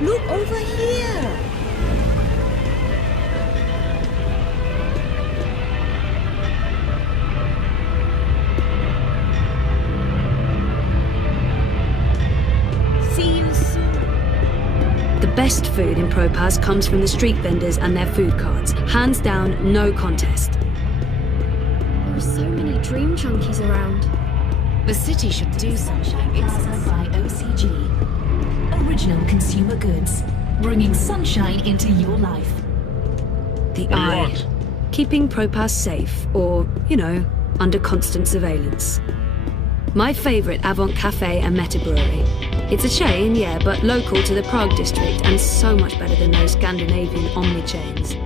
Look over here! See you soon. The best food in Propaz comes from the street vendors and their food carts. Hands down, no contest. There are so many dream junkies around. The city should do something. Plaza by OCG. Original consumer goods, bringing sunshine into your life. The What do you Eye. want? Keeping Propaz safe, or, under constant surveillance. My favourite Avant Cafe and Meta Brewery. It's a chain, yeah, but local to the Prague district and so much better than those Scandinavian omni-chains.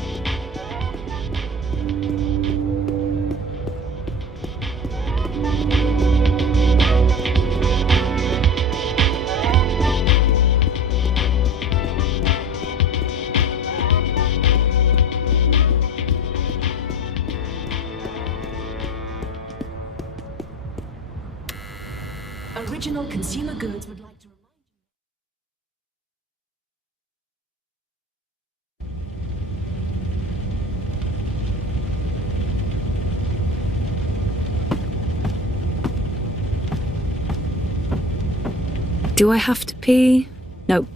Original consumer goods would like to remind Do I have to pee? No,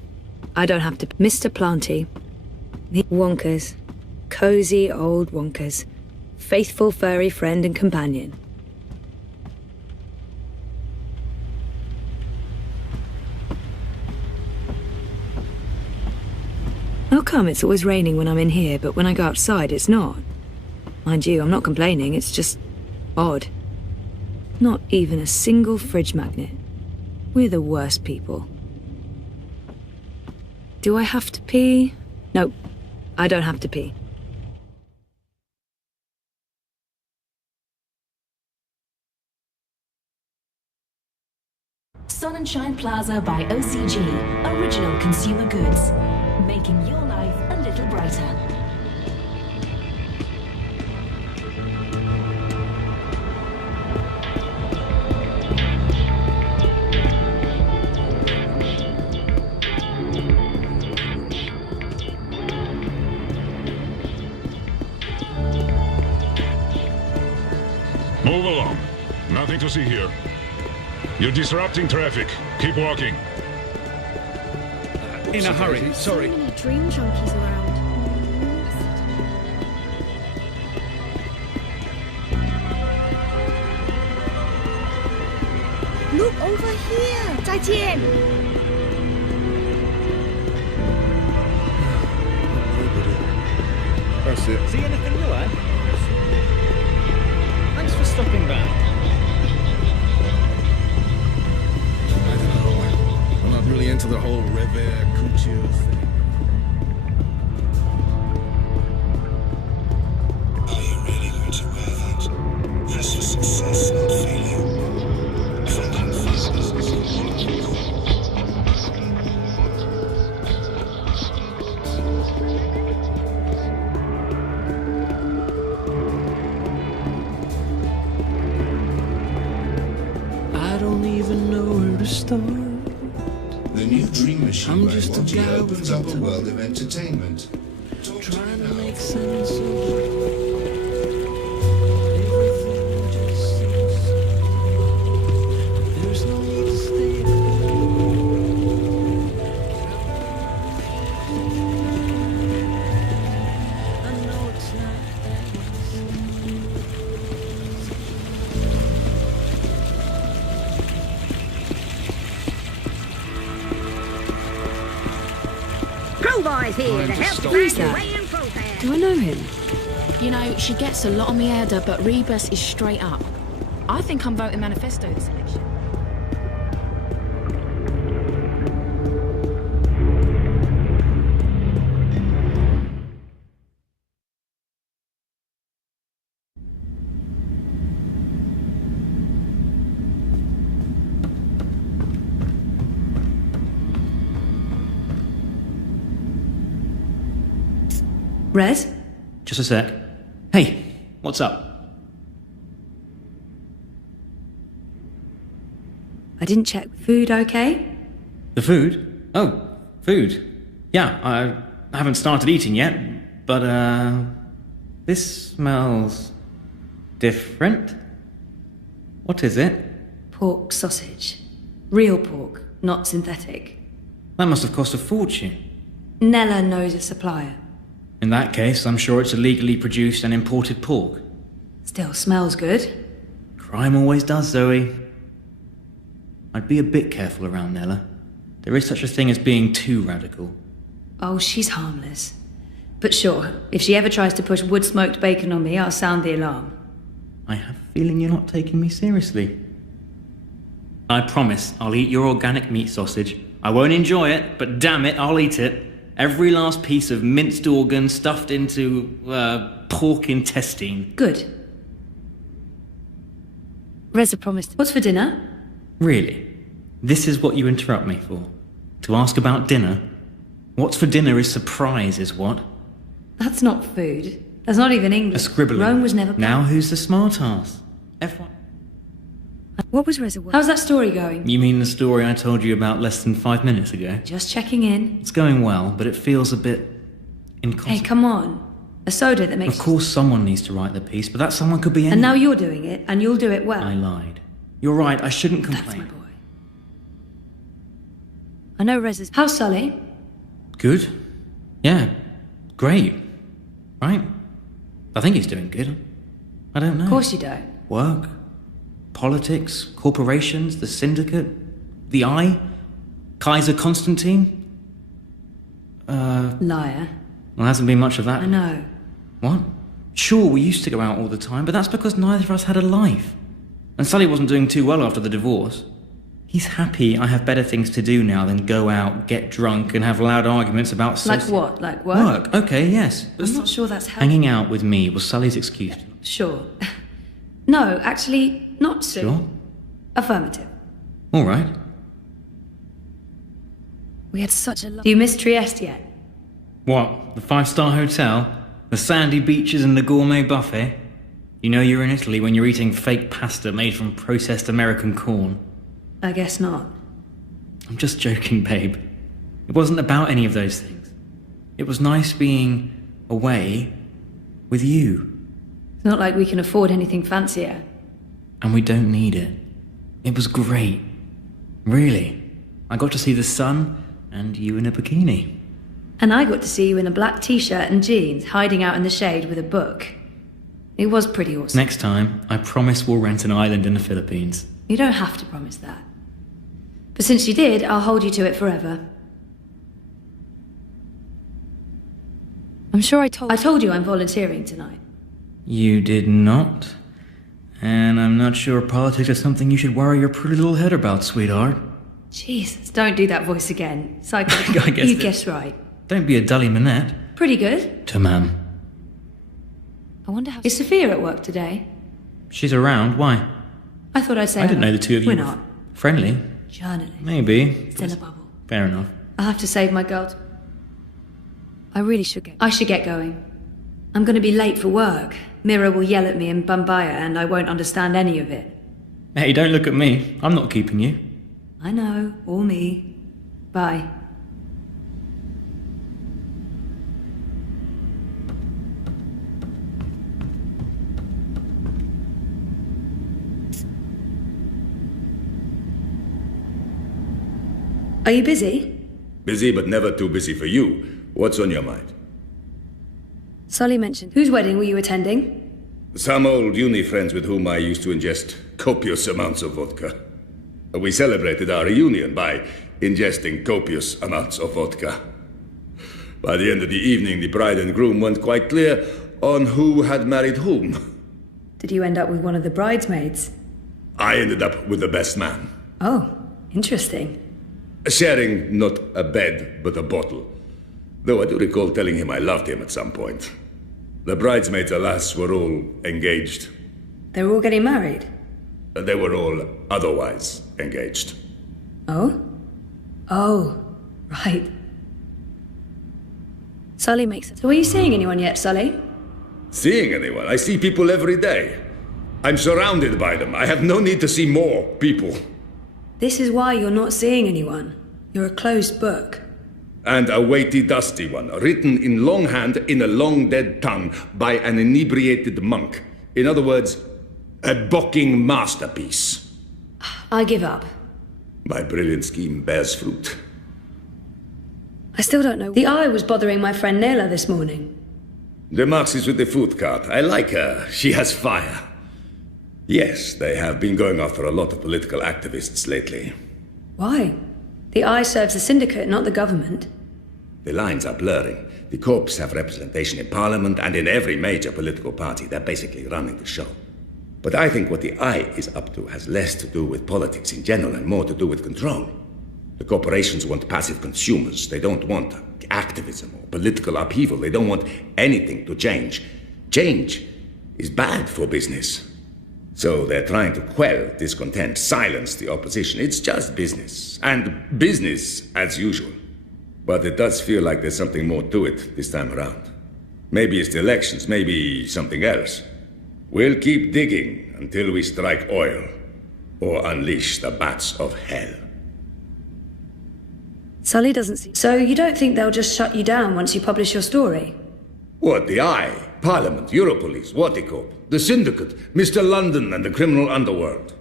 I don't have to. Mr. Planty. The Wonkers. Cozy old Wonkers. Faithful furry friend and companion. How come it's always raining when I'm in here, but when I go outside it's not? Mind you, I'm not complaining, it's just odd. Not even a single fridge magnet. We're the worst people. Do I have to pee? No, I don't have to pee. Sun and Shine Plaza by OCG. Original consumer goods, making your life a little brighter. Move along. Nothing to see here. You're disrupting traffic. Keep walking. In a hurry, sorry. So many dream junkies around. Look over here! 再见! That's it. See anything new, eh? Thanks for stopping by. I don't know. I'm not really into the whole Revere Couture thing. Are you really going to wear that? Press for success, not failure. Fronting faces. I don't even know where to start. The new Dream Machine I'm by just a Monty guy opens with up the people world of entertainment. Talk to me trying to now. make sense of everything just seems there's no need to stay. I know it's not Crowbar's here to help you Who's find your that? way in Propaz. Do I know him? You know, she gets a lot on me header, but Rebus is straight up. I think I'm voting Manifesto this election. Res? Just a sec. Hey, what's up? I didn't check. Food okay? The food? Oh, food. Yeah, I haven't started eating yet, but, this smells different. What is it? Pork sausage. Real pork, not synthetic. That must have cost a fortune. Nella knows a supplier. In that case, I'm sure it's illegally produced and imported pork. Still smells good. Crime always does, Zoe. I'd be a bit careful around Nella. There is such a thing as being too radical. Oh, she's harmless. But sure, if she ever tries to push wood-smoked bacon on me, I'll sound the alarm. I have a feeling you're not taking me seriously. I promise I'll eat your organic meat sausage. I won't enjoy it, but damn it, I'll eat it. Every last piece of minced organ stuffed into, pork intestine. Good. Reza promised. What's for dinner? Really? This is what you interrupt me for? To ask about dinner? What's for dinner is surprise, is what? That's not food. That's not even English. A scribbling. Rome was never... Now who's the smart-ass? F1. What was Reza? How's that story going? You mean the story I told you about less than 5 minutes ago? Just checking in. It's going well, but it feels a bit... Hey, come on. A soda that makes... Of course someone needs to write the piece, but that someone could be anyone. And now you're doing it, and you'll do it well. I lied. You're right, I shouldn't complain. That's my boy. I know Reza's... How's Sully? Good. Yeah. Great. Right? I think he's doing good. I don't know. Of course you don't. Work. Politics. Corporations. The Syndicate. The Eye. Kaiser Constantine. Liar. Well, hasn't been much of that. I know. What? Sure, we used to go out all the time, but that's because neither of us had a life. And Sully wasn't doing too well after the divorce. He's happy I have better things to do now than go out, get drunk, and have loud arguments about... Like what? Like work? Work, okay, yes. I'm not sure that's how... Hanging out with me was Sully's excuse. Sure. No, actually, not so. Sure? Affirmative. All right. We had such a... Do you miss Trieste yet? What? The 5-star hotel? The sandy beaches and the gourmet buffet? You know you're in Italy when you're eating fake pasta made from processed American corn. I guess not. I'm just joking, babe. It wasn't about any of those things. It was nice being away with you. It's not like we can afford anything fancier. And we don't need it. It was great. Really. I got to see the sun and you in a bikini. And I got to see you in a black t-shirt and jeans, hiding out in the shade with a book. It was pretty awesome. Next time, I promise we'll rent an island in the Philippines. You don't have to promise that. But since you did, I'll hold you to it forever. I'm sure I told you I'm volunteering tonight. You did not. And I'm not sure politics is something you should worry your pretty little head about, sweetheart. Jesus, don't do that voice again. Psycho. I guessed You it. guessed right. Don't be a dully minette. Pretty good. Tamam. I wonder how... Is Sophia at work today? She's around, why? I thought I'd say... I didn't know the two of you We're were not. friendly. Journaling. Maybe. Still a bubble. Fair enough. I'll have to save my girl. I should get going. I'm going to be late for work. Mira will yell at me in Bambaya and I won't understand any of it. Hey, don't look at me. I'm not keeping you. I know, or me. Bye. Are you busy? Busy, but never too busy for you. What's on your mind? Sully mentioned. Whose wedding were you attending? Some old uni friends with whom I used to ingest copious amounts of vodka. We celebrated our reunion by ingesting copious amounts of vodka. By the end of the evening, the bride and groom weren't quite clear on who had married whom. Did you end up with one of the bridesmaids? I ended up with the best man. Oh, interesting. Sharing not a bed, but a bottle. Though I do recall telling him I loved him at some point. The bridesmaids, alas, were all engaged. They were all getting married? They were all otherwise engaged. Oh? Oh, right. Sully makes it. So are you seeing anyone yet, Sully? Seeing anyone? I see people every day. I'm surrounded by them. I have no need to see more people. This is why you're not seeing anyone. You're a closed book. and a weighty, dusty one, written in longhand in a long dead tongue by an inebriated monk. In other words, a bocking masterpiece. I give up. My brilliant scheme bears fruit. I still don't know. The eye was bothering my friend Nayla this morning. The Marxist with the food cart. I like her. She has fire. Yes, they have been going after a lot of political activists lately. Why? The eye serves the syndicate, not the government. The lines are blurring. The corps have representation in parliament and in every major political party. They're basically running the show. But I think what the eye is up to has less to do with politics in general and more to do with control. The corporations want passive consumers. They don't want activism or political upheaval. They don't want anything to change. Change is bad for business. So they're trying to quell discontent, silence the opposition. It's just business. And business as usual. But it does feel like there's something more to it this time around. Maybe it's the elections, maybe something else. We'll keep digging until we strike oil. Or unleash the bats of hell. Sully doesn't see. So you don't think they'll just shut you down once you publish your story? What, the Eye, Parliament, Europolice, Watercorp, the Syndicate, Mr. London and the criminal underworld,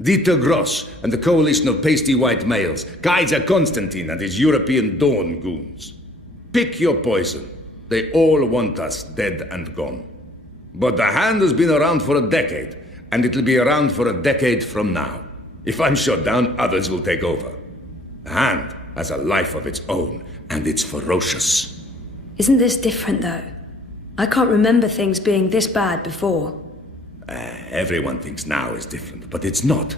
Dieter Gross and the coalition of pasty white males, Kaiser Constantine and his European Dawn goons. Pick your poison. They all want us dead and gone. But the Hand has been around for a decade, and it'll be around for a decade from now. If I'm shut down, others will take over. The Hand has a life of its own, and it's ferocious. Isn't this different, though? I can't remember things being this bad before. Everyone thinks now is different, but it's not.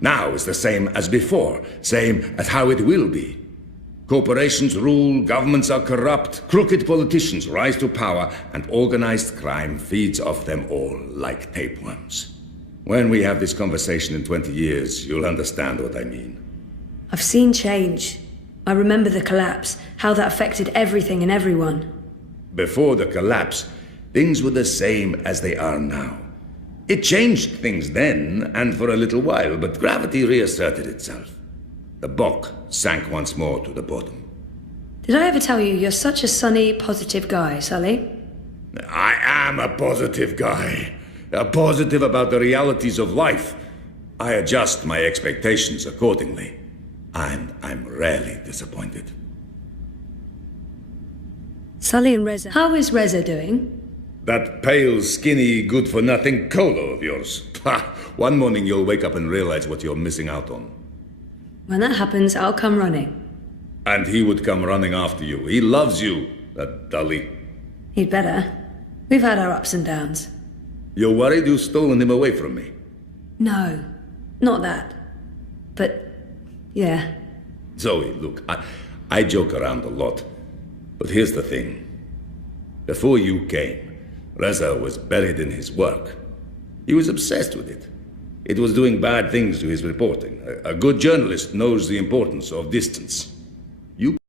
Now is the same as before, same as how it will be. Corporations rule, governments are corrupt, crooked politicians rise to power, and organized crime feeds off them all like tapeworms. When we have this conversation in 20 years, you'll understand what I mean. I've seen change. I remember the collapse, how that affected everything and everyone. Before the collapse, things were the same as they are now. It changed things then, and for a little while, but gravity reasserted itself. The Bock sank once more to the bottom. Did I ever tell you you're such a sunny, positive guy, Sully? I am a positive guy. Positive about the realities of life. I adjust my expectations accordingly. And I'm rarely disappointed. Sully and Reza. How is Reza doing? That pale, skinny, good-for-nothing Colo of yours. One morning you'll wake up and realize what you're missing out on. When that happens, I'll come running. And he would come running after you. He loves you, that dully. He'd better. We've had our ups and downs. You're worried you've stolen him away from me? No, not that. But, yeah. Zoe, look, I joke around a lot. But here's the thing. Before you came, Reza was buried in his work. He was obsessed with it. It was doing bad things to his reporting. A good journalist knows the importance of distance. You